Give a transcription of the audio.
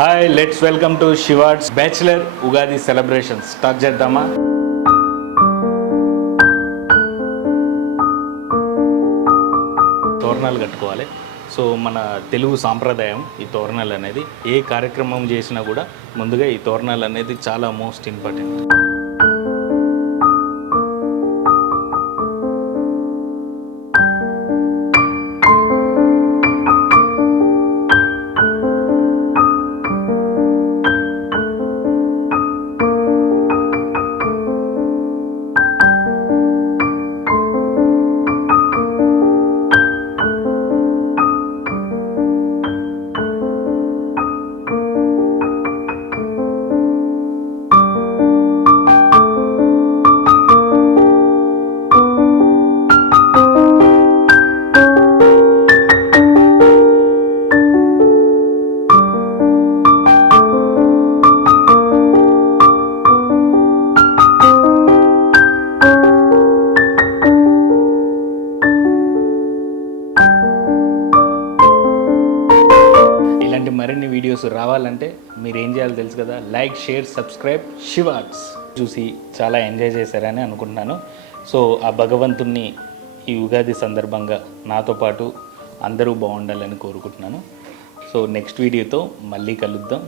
Hi, let's welcome to Shivards bachelor Ugadi celebrations. Start చేద్దామా? తోరణాలు కట్టుకోవాలి. సో మన తెలుగు సాంప్రదాయం ఈ తోరణాలు అనేది. ఏ కార్యక్రమం చేసినా కూడా ముందుగా ఈ తోరణాలు అనేది చాలా మోస్ట్ ఇంపార్టెంట్. మరిన్ని వీడియోస్ రావాలంటే మీరు ఏం చేయాలో తెలుసు కదా. Like, share, subscribe Shivards. చూసి చాలా ఎంజాయ్ చేశారని అనుకుంటున్నాను. సో ఆ భగవంతుణ్ణి ఈ ఉగాది సందర్భంగా నాతో పాటు అందరూ బాగుండాలని కోరుకుంటున్నాను. సో నెక్స్ట్ వీడియోతో మళ్ళీ కలుద్దాం.